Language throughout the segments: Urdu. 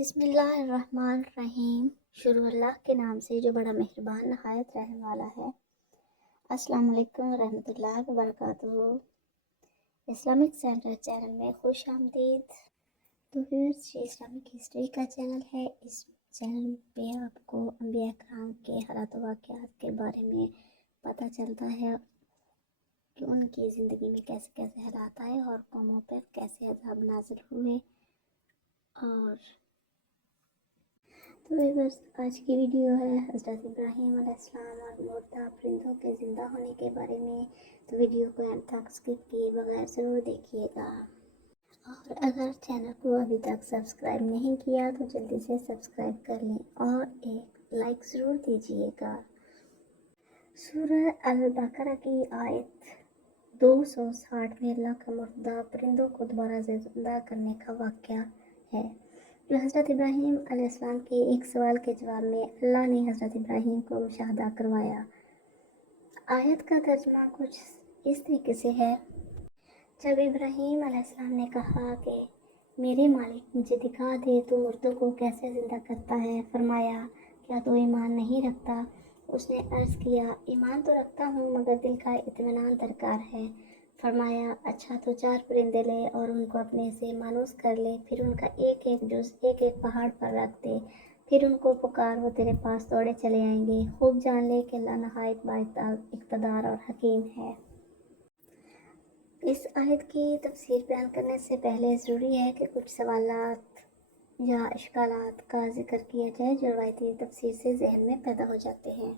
بسم اللہ الرحمن الرحیم۔ شروع اللہ کے نام سے جو بڑا مہربان نہایت رحم والا ہے۔ السلام علیکم ورحمۃ اللہ وبرکاتہ۔ اسلامک سینٹر چینل میں خوش آمدید۔ تو ویورز، یہ اسلامک ہسٹری کا چینل ہے۔ اس چینل پہ آپ کو انبیاء کرام کے حالات و واقعات کے بارے میں پتہ چلتا ہے کہ ان کی زندگی میں کیسے کیسے حالات آئے اور قوموں پر کیسے عذاب نازل ہوئے۔ اور تو ویورز، آج کی ویڈیو ہے حضرت ابراہیم علیہ السلام اور مردہ پرندوں کے زندہ ہونے کے بارے میں۔ تو ویڈیو کو اینڈ تک اسکپ کیے بغیر ضرور دیکھیے گا، اور اگر چینل کو ابھی تک سبسکرائب نہیں کیا تو جلدی سے سبسکرائب کر لیں اور ایک لائک ضرور دیجیے گا۔ سورہ البقرہ کی آیت 260 میں اللہ کا مردہ پرندوں کو دوبارہ زندہ کرنے کا واقعہ ہے، جو حضرت ابراہیم علیہ السلام کے ایک سوال کے جواب میں اللہ نے حضرت ابراہیم کو مشاہدہ کروایا۔ آیت کا ترجمہ کچھ اس طریقے سے ہے: جب ابراہیم علیہ السلام نے کہا کہ میرے مالک مجھے دکھا دے تو مردوں کو کیسے زندہ کرتا ہے، فرمایا کیا تو ایمان نہیں رکھتا؟ اس نے عرض کیا ایمان تو رکھتا ہوں مگر دل کا اطمینان درکار ہے۔ فرمایا اچھا تو 4 پرندے لے اور ان کو اپنے سے مانوس کر لے، پھر ان کا ایک ایک جز ایک ایک پہاڑ پر رکھ دے، پھر ان کو پکار، وہ تیرے پاس دوڑے چلے آئیں گے۔ خوب جان لے کہ اللہ نہایت با اقتدار اور حکیم ہے۔ اس آیت کی تفسیر بیان کرنے سے پہلے ضروری ہے کہ کچھ سوالات یا اشکالات کا ذکر کیا جائے جو روایتی تفسیر سے ذہن میں پیدا ہو جاتے ہیں۔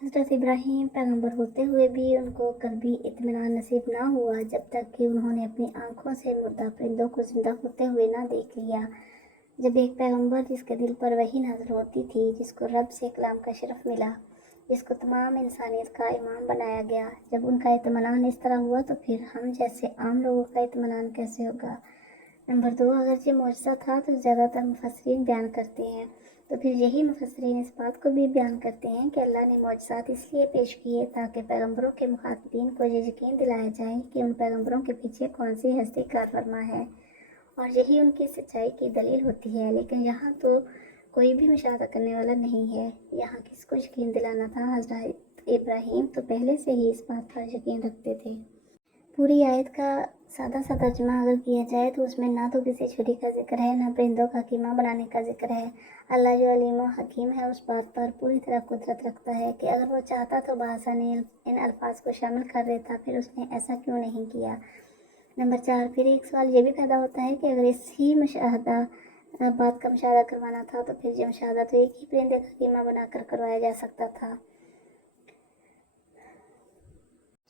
حضرت ابراہیم پیغمبر ہوتے ہوئے بھی ان کو قلبی اطمینان نصیب نہ ہوا جب تک کہ انہوں نے اپنی آنکھوں سے مردہ پرندوں کو زندہ ہوتے ہوئے نہ دیکھ لیا۔ جب ایک پیغمبر جس کے دل پر وحی نازل ہوتی تھی، جس کو رب سے کلام کا شرف ملا، جس کو تمام انسانیت کا امام بنایا گیا، جب ان کا اطمینان اس طرح ہوا تو پھر ہم جیسے عام لوگوں کا اطمینان کیسے ہوگا؟ نمبر 2، اگرچہ معجزہ تھا تو زیادہ تر مفسرین بیان کرتے ہیں، تو پھر یہی مفسرین اس بات کو بھی بیان کرتے ہیں کہ اللہ نے معجزات اس لیے پیش کیے تاکہ پیغمبروں کے مخاطبین کو یہ یقین دلایا جائے کہ ان پیغمبروں کے پیچھے کون سی ہستی کار فرما ہے، اور یہی ان کی سچائی کی دلیل ہوتی ہے۔ لیکن یہاں تو کوئی بھی مشاہدہ کرنے والا نہیں ہے، یہاں کس کو یقین دلانا تھا؟ حضرت ابراہیم تو پہلے سے ہی اس بات پر یقین رکھتے تھے۔ پوری آیت کا سادہ سا ترجمہ اگر کیا جائے تو اس میں نہ تو کسی چھری کا ذکر ہے، نہ پرندوں کا خیمہ بنانے کا ذکر ہے۔ اللہ جو علیم و حکیم ہے اس بات پر پوری طرح قدرت رکھتا ہے کہ اگر وہ چاہتا تو بآسانی ان الفاظ کو شامل کر دیتا، پھر اس نے ایسا کیوں نہیں کیا؟ نمبر 4، پھر ایک سوال یہ بھی پیدا ہوتا ہے کہ اگر اس ہی بات کا مشاہدہ کروانا تھا تو پھر یہ مشاہدہ تو ایک ہی پرندے کا خیمہ بنا کر کروایا جا سکتا تھا۔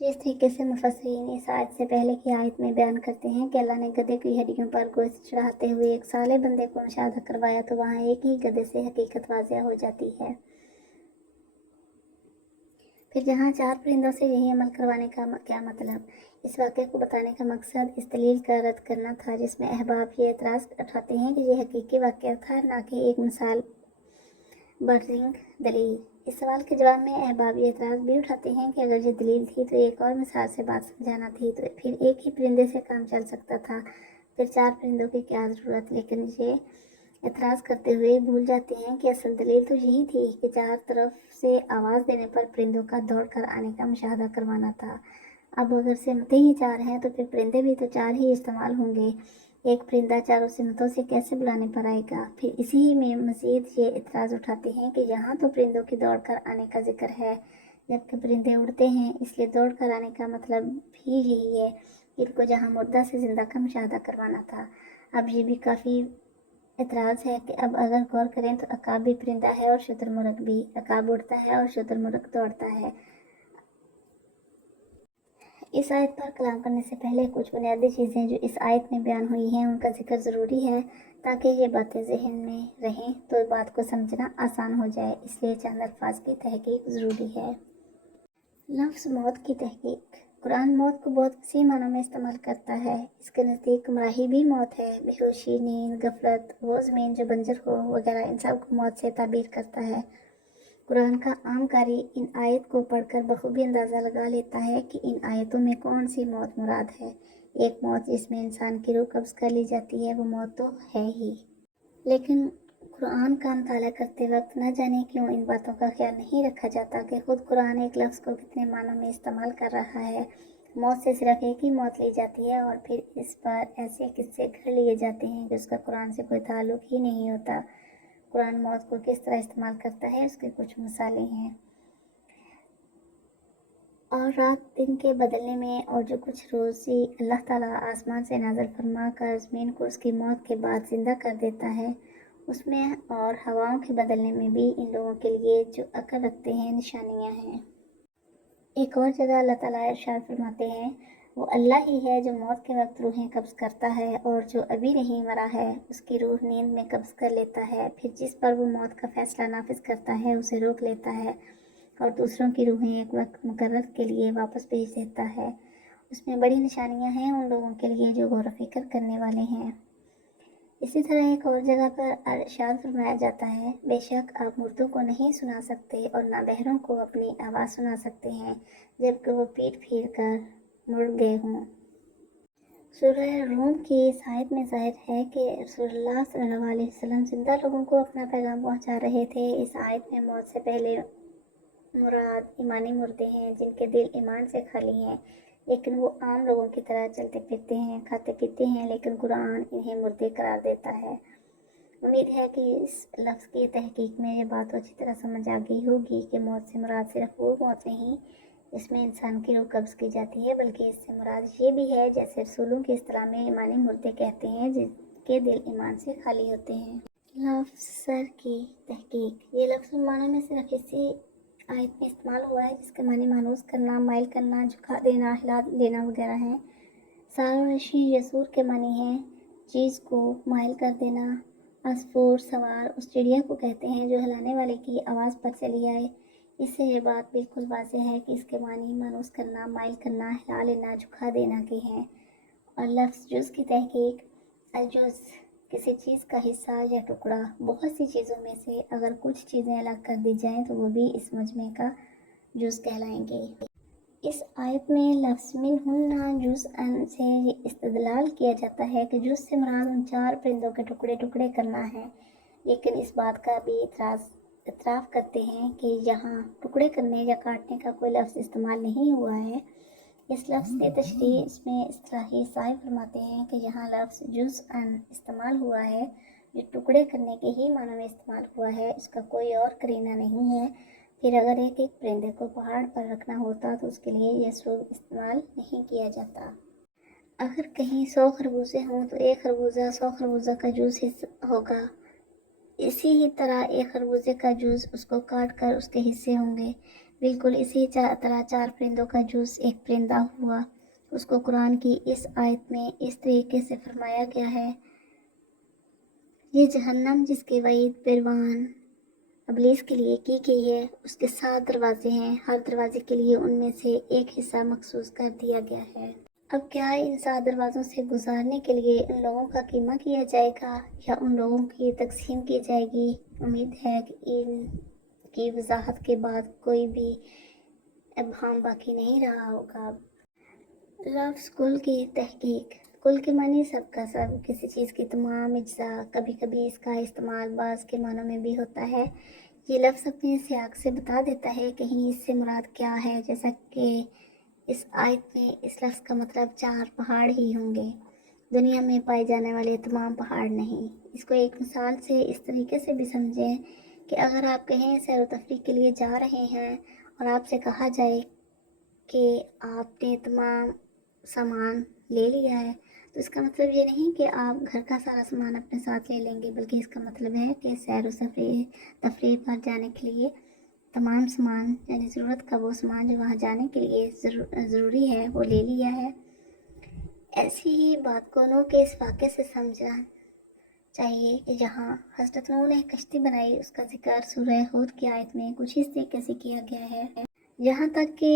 جس طریقے سے مفسرین اس آیت سے پہلے کی آیت میں بیان کرتے ہیں کہ اللہ نے گدھے کی ہڈیوں پر گوشت چڑھاتے ہوئے ایک صالح بندے کو مشاہدہ کروایا، تو وہاں ایک ہی گدھے سے حقیقت واضح ہو جاتی ہے۔ پھر جہاں 4 پرندوں سے یہی عمل کروانے کا کیا مطلب؟ اس واقعے کو بتانے کا مقصد اس دلیل کا رد کرنا تھا جس میں احباب یہ اعتراض اٹھاتے ہیں کہ یہ حقیقی واقعہ تھا، نہ کہ ایک مثال برسنگ دلیل۔ اس سوال کے جواب میں احباب یہ اعتراض بھی اٹھاتے ہیں کہ اگر یہ دلیل تھی تو ایک اور مثال سے بات سمجھانا تھی، تو پھر ایک ہی پرندے سے کام چل سکتا تھا، پھر 4 پرندوں کی کیا ضرورت؟ لیکن یہ اعتراض کرتے ہوئے بھول جاتے ہیں کہ اصل دلیل تو یہی تھی کہ 4 طرف سے آواز دینے پر پرندوں کا دوڑ کر آنے کا مشاہدہ کروانا تھا۔ اب اگر سمتیں ہی 4 ہیں تو پھر پرندے بھی تو 4 ہی استعمال ہوں گے، ایک پرندہ 4 سمتوں سے کیسے بلانے پر آئے گا؟ پھر اسی ہی میں مزید یہ اعتراض اٹھاتے ہیں کہ یہاں تو پرندوں کی دوڑ کر آنے کا ذکر ہے، جبکہ پرندے اڑتے ہیں، اس لیے دوڑ کر آنے کا مطلب بھی یہی ہے کہ ان کو جہاں مردہ سے زندہ کا مشاہدہ کروانا تھا۔ اب یہ بھی کافی اعتراض ہے کہ اب اگر غور کریں تو عقاب بھی پرندہ ہے اور شتر مرغ بھی، عقاب اڑتا ہے اور شتر مرغ دوڑتا ہے۔ اس آیت پر کلام کرنے سے پہلے کچھ بنیادی چیزیں جو اس آیت میں بیان ہوئی ہیں ان کا ذکر ضروری ہے تاکہ یہ باتیں ذہن میں رہیں تو بات کو سمجھنا آسان ہو جائے، اس لیے چند الفاظ کی تحقیق ضروری ہے۔ لفظ موت کی تحقیق۔ قرآن موت کو بہت وسیع معنوں میں استعمال کرتا ہے۔ اس کے نزدیک گمراہی بھی موت ہے، بے ہوشی، نیند، غفلت، وہ زمین جو بنجر ہو وغیرہ، ان سب کو موت سے تعبیر کرتا ہے۔ قرآن کا عام قاری ان آیت کو پڑھ کر بخوبی اندازہ لگا لیتا ہے کہ ان آیتوں میں کون سی موت مراد ہے۔ ایک موت جس میں انسان کی روح قبض کر لی جاتی ہے، وہ موت تو ہے ہی، لیکن قرآن کا مطالعہ کرتے وقت نہ جانے کیوں ان باتوں کا خیال نہیں رکھا جاتا کہ خود قرآن ایک لفظ کو کتنے معنوں میں استعمال کر رہا ہے۔ موت سے صرف ایک ہی موت لی جاتی ہے اور پھر اس پر ایسے قصے گھڑ لیے جاتے ہیں کہ اس کا قرآن سے کوئی تعلق ہی نہیں ہوتا۔ قرآن موت کو کس طرح استعمال کرتا ہے، اس کے کچھ مثالیں ہیں۔ اور رات دن کے بدلنے میں اور جو کچھ روزی اللہ تعالیٰ آسمان سے نازل فرما کر زمین کو اس کی موت کے بعد زندہ کر دیتا ہے، اس میں اور ہواؤں کے بدلنے میں بھی ان لوگوں کے لیے جو عقل رکھتے ہیں نشانیاں ہیں۔ ایک اور جگہ اللہ تعالیٰ ارشاد فرماتے ہیں، وہ اللہ ہی ہے جو موت کے وقت روحیں قبض کرتا ہے اور جو ابھی نہیں مرا ہے اس کی روح نیند میں قبض کر لیتا ہے، پھر جس پر وہ موت کا فیصلہ نافذ کرتا ہے اسے روک لیتا ہے اور دوسروں کی روحیں ایک وقت مقرر کے لیے واپس بھیج دیتا ہے۔ اس میں بڑی نشانیاں ہیں ان لوگوں کے لیے جو غور و فکر کرنے والے ہیں۔ اسی طرح ایک اور جگہ پر ارشاد فرمایا جاتا ہے، بے شک آپ مردوں کو نہیں سنا سکتے اور نہ بہروں کو اپنی آواز سنا سکتے ہیں جبکہ وہ پیٹ پھیر کر مڑ گئے ہوں۔ سورہ روم کی اس آیت میں ظاہر ہے کہ رسول اللہ صلی اللہ علیہ وسلم زندہ لوگوں کو اپنا پیغام پہنچا رہے تھے۔ اس آیت میں موت سے پہلے مراد ایمانی مردے ہیں جن کے دل ایمان سے خالی ہیں، لیکن وہ عام لوگوں کی طرح چلتے پھرتے ہیں، کھاتے پیتے ہیں، لیکن قرآن انہیں مردے قرار دیتا ہے۔ امید ہے کہ اس لفظ کی تحقیق میں یہ بات اچھی طرح سمجھ آ گئی ہوگی کہ موت سے مراد صرف وہ موت نہیں جس میں انسان کی روح قبض کی جاتی ہے، بلکہ اس سے مراد یہ بھی ہے جیسے رسولوں کی اصطلاح میں ایمانی مردے کہتے ہیں جن کے دل ایمان سے خالی ہوتے ہیں۔ لفظ سر کی تحقیق، یہ لفظ معنی میں صرف اسی آیت میں استعمال ہوا ہے جس کے معنی مانوس کرنا، مائل کرنا، جھکا دینا، ہلا دینا وغیرہ ہیں۔ سار و نشین یسور کے معنی ہیں چیز کو مائل کر دینا۔ عصفور سوار اس چڑیا کو کہتے ہیں جو ہلانے والے کی آواز پر چلی آئے۔ اس سے یہ بات بالکل واضح ہے کہ اس کے معنی مانوس کرنا، مائل کرنا، ہلا لینا، جھکا دینا کے ہیں۔ اور لفظ جز کی تحقیق، الجز کسی چیز کا حصہ یا ٹکڑا۔ بہت سی چیزوں میں سے اگر کچھ چیزیں الگ کر دی جائیں تو وہ بھی اس مجموعے کا جز کہلائیں گے۔ اس آیت میں لفظ منہن جزءً سے یہ استدلال کیا جاتا ہے کہ جز سے مراد ان 4 پرندوں کے ٹکڑے ٹکڑے کرنا ہے، لیکن اس بات کا بھی اعتراف کرتے ہیں کہ یہاں ٹکڑے کرنے یا کاٹنے کا کوئی لفظ استعمال نہیں ہوا ہے۔ اس لفظ کی تشریح اس میں اصطلاحی صاحب فرماتے ہیں کہ یہاں لفظ جزءً استعمال ہوا ہے جو ٹکڑے کرنے کے ہی معنی میں استعمال ہوا ہے، اس کا کوئی اور قرینہ نہیں ہے۔ پھر اگر ایک ایک پرندے کو پہاڑ پر رکھنا ہوتا تو اس کے لیے یہ اسلوب استعمال نہیں کیا جاتا۔ اگر کہیں 100 خربوزے ہوں تو ایک خربوزہ 100 خربوزہ کا جز ہوگا، اسی ہی طرح ایک خربوزے کا جز اس کو کاٹ کر اس کے حصے ہوں گے۔ بالکل اسی طرح 4 پرندوں کا جز ایک پرندہ ہوا۔ اس کو قرآن کی اس آیت میں اس طریقے سے فرمایا گیا ہے، یہ جہنم جس کی وعید پروان ابلیس کے لیے کی گئی ہے، اس کے 7 دروازے ہیں، ہر دروازے کے لیے ان میں سے ایک حصہ مخصوص کر دیا گیا ہے۔ اب کیا ان 7 دروازوں سے گزارنے کے لیے ان لوگوں کا قیمہ کیا جائے گا یا ان لوگوں کی تقسیم کی جائے گی؟ امید ہے کہ ان کی وضاحت کے بعد کوئی بھی ابہام باقی نہیں رہا ہوگا۔ لفظ کل کی تحقیق، کل کے معنی سب کا سب، کسی چیز کی تمام اجزاء۔ کبھی کبھی اس کا استعمال بعض کے معنوں میں بھی ہوتا ہے۔ یہ لفظ اپنے سیاق سے بتا دیتا ہے کہیں اس سے مراد کیا ہے، جیسا کہ اس آیت میں اس لفظ کا مطلب 4 پہاڑ ہی ہوں گے، دنیا میں پائے جانے والے تمام پہاڑ نہیں۔ اس کو ایک مثال سے اس طریقے سے بھی سمجھیں کہ اگر آپ کہیں سیر و تفریح کے لیے جا رہے ہیں اور آپ سے کہا جائے کہ آپ نے تمام سامان لے لیا ہے، تو اس کا مطلب یہ نہیں کہ آپ گھر کا سارا سامان اپنے ساتھ لے لیں گے، بلکہ اس کا مطلب ہے کہ سیر و تفریح پر جانے کے لیے تمام سامان، یعنی ضرورت کا وہ سامان جو وہاں جانے کے لیے ضروری ہے وہ لے لیا ہے۔ ایسی ہی بات کو نوح کے اس واقعے سے سمجھنا چاہیے کہ جہاں حضرت نوح نے کشتی بنائی، اس کا ذکر سورہ ہود کی آیت میں کچھ اس طریقے سے کیا گیا ہے، یہاں تک کہ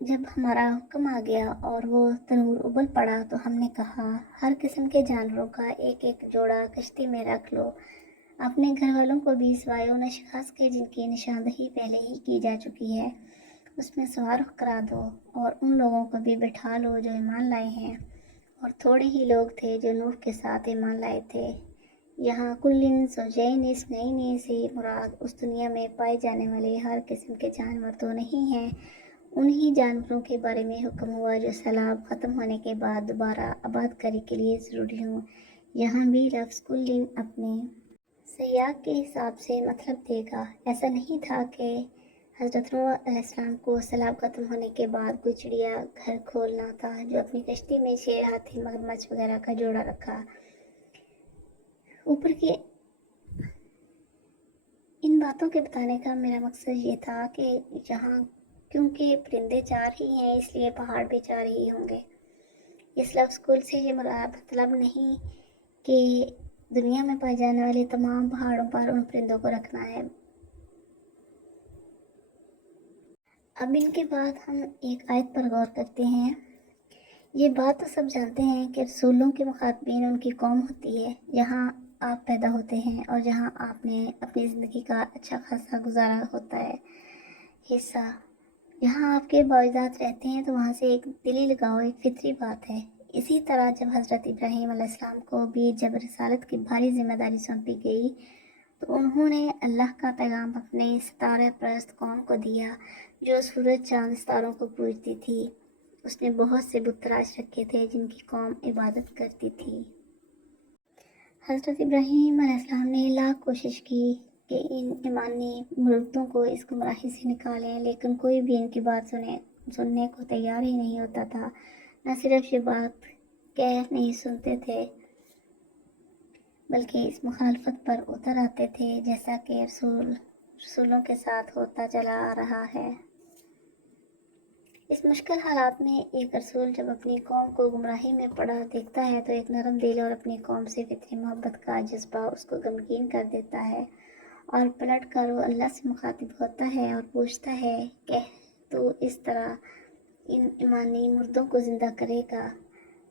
جب ہمارا حکم آ گیا اور وہ تنور ابل پڑا تو ہم نے کہا ہر قسم کے جانوروں کا ایک ایک جوڑا کشتی میں رکھ لو، اپنے گھر والوں کو بھی سوائے ان اشخاص کے جن کی نشاندہی پہلے ہی کی جا چکی ہے اس میں سوار کرا دو، اور ان لوگوں کو بھی بٹھا لو جو ایمان لائے ہیں، اور تھوڑے ہی لوگ تھے جو نوح کے ساتھ ایمان لائے تھے۔ یہاں کل زوجین اس نئی سے مراد اس دنیا میں پائے جانے والے ہر قسم کے جانور تو نہیں ہیں، انہی جانوروں کے بارے میں حکم ہوا جو سیلاب ختم ہونے کے بعد دوبارہ آباد کاری کے لیے ضروری ہوں۔ یہاں بھی لفظ کل اپنے سیاق کے حساب سے مطلب دے گا۔ ایسا نہیں تھا کہ حضرت نوح علیہ السلام کو سیلاب ختم ہونے کے بعد کوئی چڑیا گھر کھولنا تھا جو اپنی کشتی میں شیر، ہاتھی، مگرمچھ وغیرہ کا جوڑا رکھا۔ اوپر کی ان باتوں کے بتانے کا میرا مقصد یہ تھا کہ جہاں کیونکہ پرندے چار ہی ہیں اس لیے پہاڑ بھی چار ہی ہوں گے۔ اس لفظ کل سے یہ مراد مطلب نہیں کہ دنیا میں پائے جانے والے تمام پہاڑوں پر ان پرندوں کو رکھنا ہے۔ اب ان کے بعد ہم ایک آیت پر غور کرتے ہیں۔ یہ بات تو سب جانتے ہیں کہ رسولوں کے مخاطبین ان کی قوم ہوتی ہے، جہاں آپ پیدا ہوتے ہیں اور جہاں آپ نے اپنی زندگی کا اچھا خاصا گزارا ہوتا ہے حصہ، جہاں آپ کے باوجداد رہتے ہیں، تو وہاں سے ایک دلی لگاؤ ایک فطری بات ہے۔ اسی طرح جب حضرت ابراہیم علیہ السلام کو بھی جب رسالت کی بھاری ذمہ داری سونپی گئی تو انہوں نے اللہ کا پیغام اپنے ستارہ پرست قوم کو دیا جو سورج، چاند، ستاروں کو پوجتی تھی۔ اس نے بہت سے بت تراش رکھے تھے جن کی قوم عبادت کرتی تھی۔ حضرت ابراہیم علیہ السلام نے لاکھ کوشش کی کہ ان ایمانی مردوں کو اس گمراہی سے نکالیں، لیکن کوئی بھی ان کی بات سننے کو تیار ہی نہیں ہوتا تھا۔ نہ صرف یہ بات کہہ نہیں سنتے تھے بلکہ اس مخالفت پر اتر آتے تھے، جیسا کہ رسولوں کے ساتھ ہوتا چلا آ رہا ہے۔ اس مشکل حالات میں ایک رسول جب اپنی قوم کو گمراہی میں پڑا دیکھتا ہے تو ایک نرم دل اور اپنی قوم سے فطری محبت کا جذبہ اس کو غمگین کر دیتا ہے، اور پلٹ کر وہ اللہ سے مخاطب ہوتا ہے اور پوچھتا ہے کہ تو اس طرح ان ایمانی مردوں کو زندہ کرے گا؟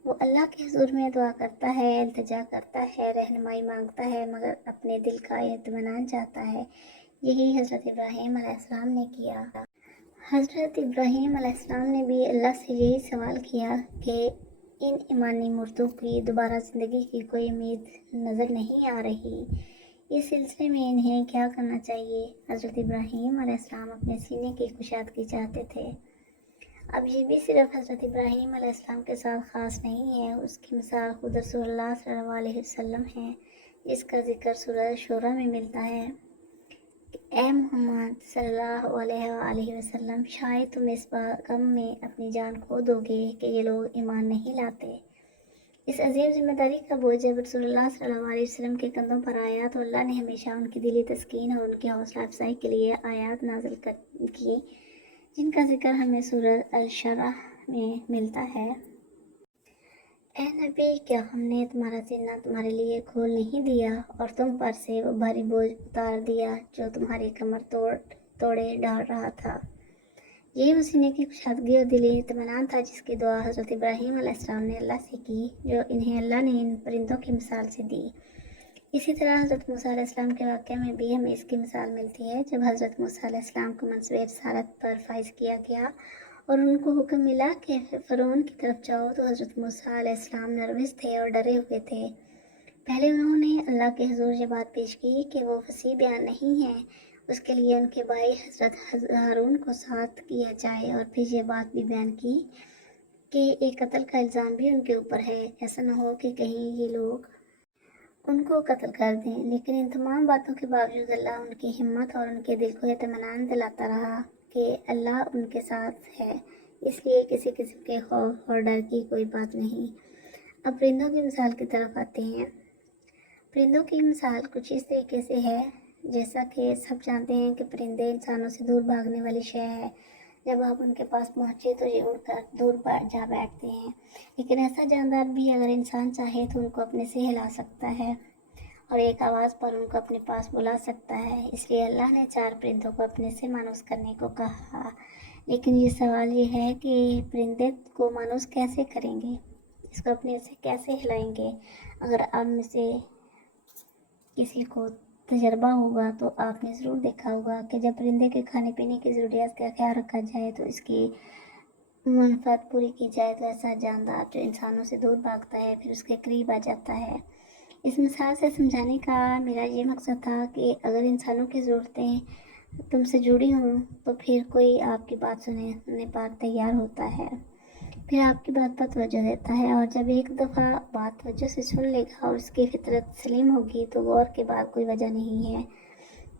وہ اللہ کے حضور میں دعا کرتا ہے، التجا کرتا ہے، رہنمائی مانگتا ہے، مگر اپنے دل کا اطمینان چاہتا ہے۔ یہی حضرت ابراہیم علیہ السلام نے کیا۔ حضرت ابراہیم علیہ السلام نے بھی اللہ سے یہی سوال کیا کہ ان ایمانی مردوں کی دوبارہ زندگی کی کوئی امید نظر نہیں آ رہی، اس سلسلے میں انہیں کیا کرنا چاہیے؟ حضرت ابراہیم علیہ السلام اپنے سینے کی کشادگی چاہتے تھے۔ اب یہ بھی صرف حضرت ابراہیم علیہ السلام کے ساتھ خاص نہیں ہے، اس کی مثال خود رسول اللہ صلی اللہ علیہ وسلم ہے، جس کا ذکر سورہ شورى میں ملتا ہے کہ اے محمد صلی اللہ علیہ وآلہ وسلم، شاید تم اس غم میں اپنی جان کھو دو گے کہ یہ لوگ ایمان نہیں لاتے۔ اس عظیم ذمہ داری کا بوجھ جب رسول اللہ صلی اللہ علیہ وسلم کے کندھوں پر آیا تو اللہ نے ہمیشہ ان کی دلی تسکین اور ان کی حوصلہ افزائی کے لیے آیات نازل کی، جن کا ذکر ہمیں سورہ الشرح میں ملتا ہے۔ اے نبی، کیا ہم نے تمہارا سینہ تمہارے لیے کھول نہیں دیا اور تم پر سے وہ بھاری بوجھ اتار دیا جو تمہاری کمر توڑے ڈال رہا تھا؟ یہی وہ سینے کی کشادگی اور دلی اطمینان تھا جس کی دعا حضرت ابراہیم علیہ السلام نے اللہ سے کی، جو انہیں اللہ نے ان پرندوں کی مثال سے دی۔ اسی طرح حضرت موسیٰ علیہ السلام کے واقعے میں بھی ہمیں اس کی مثال ملتی ہے۔ جب حضرت موسیٰ علیہ السلام کو منصب رسالت پر فائز کیا گیا اور ان کو حکم ملا کہ فرعون کی طرف جاؤ تو حضرت موسیٰ علیہ السلام نروس تھے اور ڈرے ہوئے تھے۔ پہلے انہوں نے اللہ کے حضور یہ بات پیش کی کہ وہ فصیح بیان نہیں ہیں، اس کے لیے ان کے بھائی حضرت ہارون کو ساتھ کیا جائے، اور پھر یہ بات بھی بیان کی کہ ایک قتل کا الزام بھی ان کے اوپر ہے، ایسا نہ ہو کہ کہیں یہ لوگ ان کو قتل کر دیں۔ لیکن ان تمام باتوں کے باوجود اللہ ان کی ہمت اور ان کے دل کو اطمینان دلاتا رہا کہ اللہ ان کے ساتھ ہے، اس لیے کسی قسم کے خوف اور ڈر کی کوئی بات نہیں۔ اب پرندوں کی مثال کی طرف آتے ہیں۔ پرندوں کی مثال کچھ اس طریقے سے ہے، جیسا کہ سب جانتے ہیں کہ پرندے انسانوں سے دور بھاگنے والی شے ہے۔ جب آپ ان کے پاس پہنچے تو یہ اڑ کر دور جا بیٹھتے ہیں، لیکن ایسا جاندار بھی اگر انسان چاہے تو ان کو اپنے سے ہلا سکتا ہے اور ایک آواز پر ان کو اپنے پاس بلا سکتا ہے۔ اس لیے اللہ نے چار پرندوں کو اپنے سے مانوس کرنے کو کہا، لیکن یہ سوال یہ ہے کہ پرندے کو مانوس کیسے کریں گے، اس کو اپنے سے کیسے ہلائیں گے؟ اگر آپ میں سے کسی کو تجربہ ہوگا تو آپ نے ضرور دیکھا ہوگا کہ جب پرندے کے کھانے پینے کی ضروریات کا خیال رکھا جائے تو اس کی منفعت پوری کی جائے تو ایسا جاندار جو انسانوں سے دور بھاگتا ہے پھر اس کے قریب آ جاتا ہے۔ اس مثال سے سمجھانے کا میرا یہ مقصد تھا کہ اگر انسانوں کی ضرورتیں تم سے جڑی ہوں تو پھر کوئی آپ کی بات سننے پر تیار ہوتا ہے، پھر آپ کی بات پر توجہ دیتا ہے، اور جب ایک دفعہ بات توجہ سے سن لے گا اور اس کی فطرت سلیم ہوگی تو غور کے بعد کوئی وجہ نہیں ہے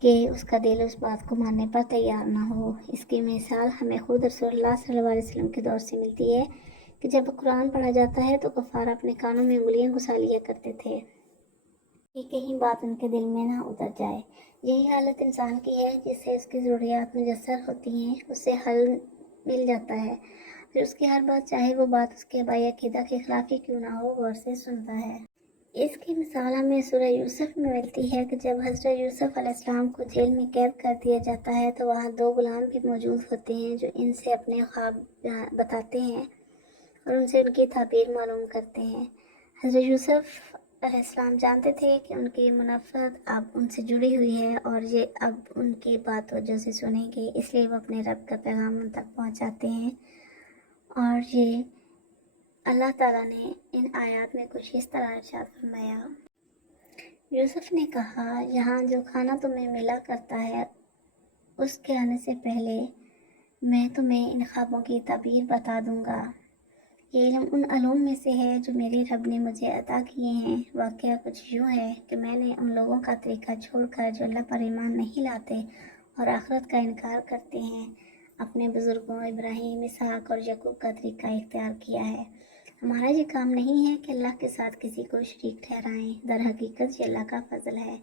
کہ اس کا دل اس بات کو ماننے پر تیار نہ ہو۔ اس کی مثال ہمیں خود رسول اللہ صلی اللہ علیہ وسلم کے دور سے ملتی ہے کہ جب قرآن پڑھا جاتا ہے تو کفار اپنے کانوں میں انگلیاں گھسا لیا کرتے تھے کہ کہیں بات ان کے دل میں نہ اتر جائے۔ یہی حالت انسان کی ہے جس سے اس کی ضروریات میسر ہوتی ہیں، اس سے حل مل جاتا ہے، پھر اس کی ہر بات چاہے وہ بات اس کے آبائی عقیدہ کے خلاف ہی کیوں نہ ہو غور سے سنتا ہے۔ اس کی مثال ہمیں سورہ یوسف میں ملتی ہے کہ جب حضرت یوسف علیہ السلام کو جیل میں قید کر دیا جاتا ہے تو وہاں دو غلام بھی موجود ہوتے ہیں جو ان سے اپنے خواب بتاتے ہیں اور ان سے ان کی تعبیر معلوم کرتے ہیں۔ حضرت یوسف علیہ السلام جانتے تھے کہ ان کی منافعت اب ان سے جڑی ہوئی ہے اور یہ اب ان کی بات توجہ سے سنیں گے، اس لیے وہ اپنے رب کا پیغام ان تک پہنچاتے ہیں، اور یہ اللہ تعالیٰ نے ان آیات میں کچھ اس طرح ارشاد فرمایا۔ یوسف نے کہا، یہاں جو کھانا تمہیں ملا کرتا ہے اس کے آنے سے پہلے میں تمہیں ان خوابوں کی تعبیر بتا دوں گا۔ یہ علم ان علوم میں سے ہے جو میرے رب نے مجھے عطا کیے ہیں۔ واقعہ کچھ یوں ہے کہ میں نے ان لوگوں کا طریقہ چھوڑ کر جو اللہ پر ایمان نہیں لاتے اور آخرت کا انکار کرتے ہیں، اپنے بزرگوں ابراہیم، اسحاق اور یعقوب کا طریقہ اختیار کیا ہے۔ ہمارا یہ کام نہیں ہے کہ اللہ کے ساتھ کسی کو شریک ٹھہرائیں، در حقیقت یہ اللہ کا فضل ہے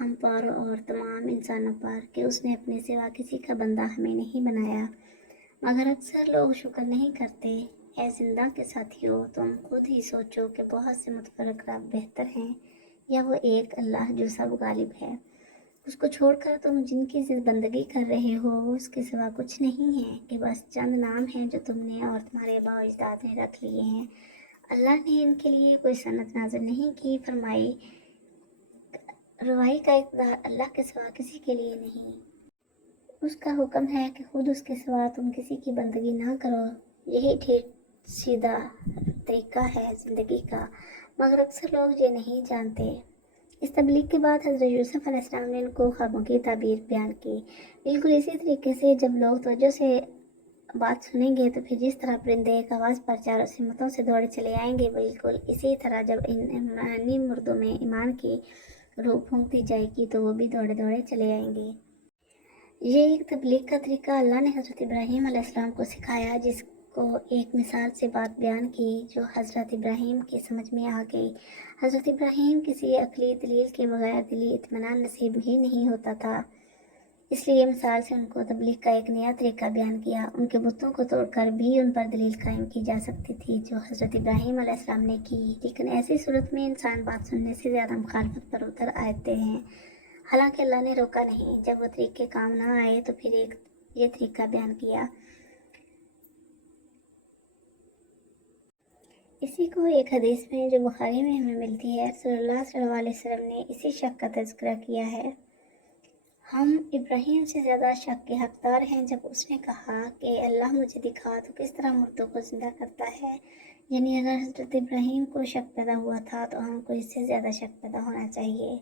ہم پر اور تمام انسانوں پر کہ اس نے اپنے سوا کسی کا بندہ ہمیں نہیں بنایا، مگر اکثر لوگ شکر نہیں کرتے۔ اے زندہ کے ساتھیوں، تم خود ہی سوچو کہ بہت سے متفرق رب بہتر ہیں یا وہ ایک اللہ جو سب غالب ہے۔ اس کو چھوڑ کر تم جن کی بندگی کر رہے ہو وہ اس کے سوا کچھ نہیں ہے کہ بس چند نام ہیں جو تم نے اور تمہارے آباء و اجداد نے رکھ لیے ہیں۔ اللہ نے ان کے لیے کوئی سنت نازل نہیں کی، فرمائی روائی کا اقتدار اللہ کے سوا کسی کے لیے نہیں۔ اس کا حکم ہے کہ خود اس کے سوا تم کسی کی بندگی نہ کرو، یہی ٹھیک سیدھا طریقہ ہے زندگی کا، مگر اکثر لوگ یہ نہیں جانتے۔ اس تبلیغ کے بعد حضرت یوسف علیہ السلام نے ان کو خوابوں کی تعبیر بیان کی۔ بالکل اسی طریقے سے جب لوگ توجہ سے بات سنیں گے تو پھر جس طرح پرندے ایک آواز پر چاروں سمتوں سے دوڑے چلے آئیں گے، بالکل اسی طرح جب ان ایمانی مردوں میں ایمان کی روح پھونک دی جائے گی تو وہ بھی دوڑے دوڑے چلے آئیں گے۔ یہ ایک تبلیغ کا طریقہ اللہ نے حضرت ابراہیم علیہ السلام کو سکھایا، جس کو ایک مثال سے بات بیان کی جو حضرت ابراہیم کی سمجھ میں آ گئی۔ حضرت ابراہیم کسی عقلی دلیل کے بغیر دلی اطمینان نصیب ہی نہیں ہوتا تھا، اس لیے مثال سے ان کو تبلیغ کا ایک نیا طریقہ بیان کیا۔ ان کے بتوں کو توڑ کر بھی ان پر دلیل قائم کی جا سکتی تھی جو حضرت ابراہیم علیہ السلام نے کی، لیکن ایسی صورت میں انسان بات سننے سے زیادہ مخالفت پر اتر آتے ہیں۔ حالانکہ اللہ نے روکا نہیں، جب وہ طریقے کام نہ آئے تو پھر یہ طریقہ بیان کیا۔ اسی کو ایک حدیث میں جو بخاری میں ہمیں ملتی ہے، رسول اللہ صلی اللہ علیہ وسلم نے اسی شک کا تذکرہ کیا ہے۔ ہم ابراہیم سے زیادہ شک کے حقدار ہیں جب اس نے کہا کہ اللہ مجھے دکھا تو کس طرح مردوں کو زندہ کرتا ہے، یعنی اگر حضرت ابراہیم کو شک پیدا ہوا تھا تو ہم کو اس سے زیادہ شک پیدا ہونا چاہیے۔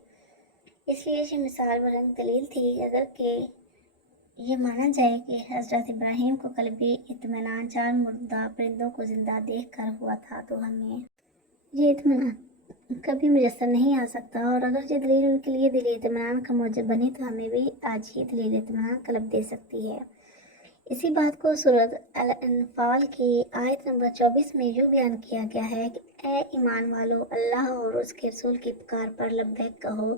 اس لیے یہ مثال برنگ دلیل تھی، اگر کہ یہ مانا جائے کہ حضرت ابراہیم کو قلبی اطمینان چار مردہ پرندوں کو زندہ دیکھ کر ہوا تھا تو ہمیں یہ اطمینان کبھی میسر نہیں آ سکتا، اور اگر یہ دلیل ان کے لیے دلی اطمینان کا موجب بنی تو ہمیں بھی آج ہی دلیل اطمینان قلب دے سکتی ہے۔ اسی بات کو سورۃ الانفال کی آیت نمبر 24 میں یوں بیان کیا گیا ہے کہ اے ایمان والو، اللہ اور اس کے رسول کی پکار پر لبیک کہو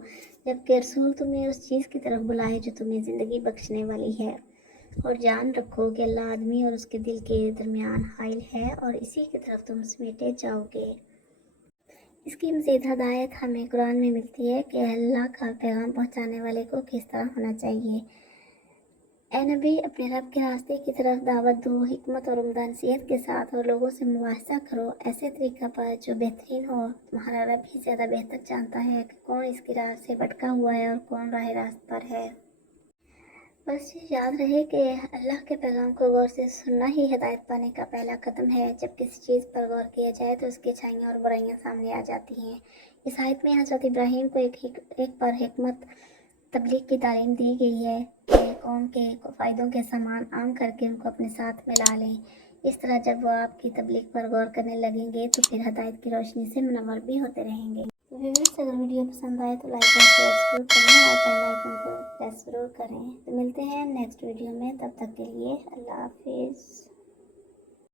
جبکہ رسول تمہیں اس چیز کی طرف بلائے جو تمہیں زندگی بخشنے والی ہے، اور جان رکھو کہ اللہ آدمی اور اس کے دل کے درمیان حائل ہے اور اسی کی طرف تم سمیٹے جاؤ گے۔ اس کی مزید ہدایت ہمیں قرآن میں ملتی ہے کہ اللہ کا پیغام پہنچانے والے کو کس طرح ہونا چاہیے۔ اے نبی، اپنے رب کے راستے کی طرف دعوت دو، حکمت اور عمدہ نصیحت کے ساتھ، اور لوگوں سے مباحثہ کرو ایسے طریقہ پر جو بہترین ہو۔ تمہارا رب ہی زیادہ بہتر جانتا ہے کہ کون اس کی راہ سے بھٹکا ہوا ہے اور کون راہ راست پر ہے۔ بس یہ یاد رہے کہ اللہ کے پیغام کو غور سے سننا ہی ہدایت پانے کا پہلا قدم ہے۔ جب کسی چیز پر غور کیا جائے تو اس کی اچھائیاں اور برائیاں سامنے آ جاتی ہیں۔ اس آیت میں حضرت ابراہیم کو ایک پر حکمت تبلیغ کی تعلیم دی گئی ہے کہ قوم کے فائدوں کے سامان عام کر کے ان کو اپنے ساتھ ملا لیں۔ اس طرح جب وہ آپ کی تبلیغ پر غور کرنے لگیں گے تو پھر ہدایت کی روشنی سے منور بھی ہوتے رہیں گے۔ ویورز، اگر ویڈیو پسند آئے تو لائک اور شیئر ضرور کریں اور بیل آئیکن کو پریس ضرور کریں۔ تو ملتے ہیں نیکسٹ ویڈیو میں، تب تک کے لیے اللہ حافظ۔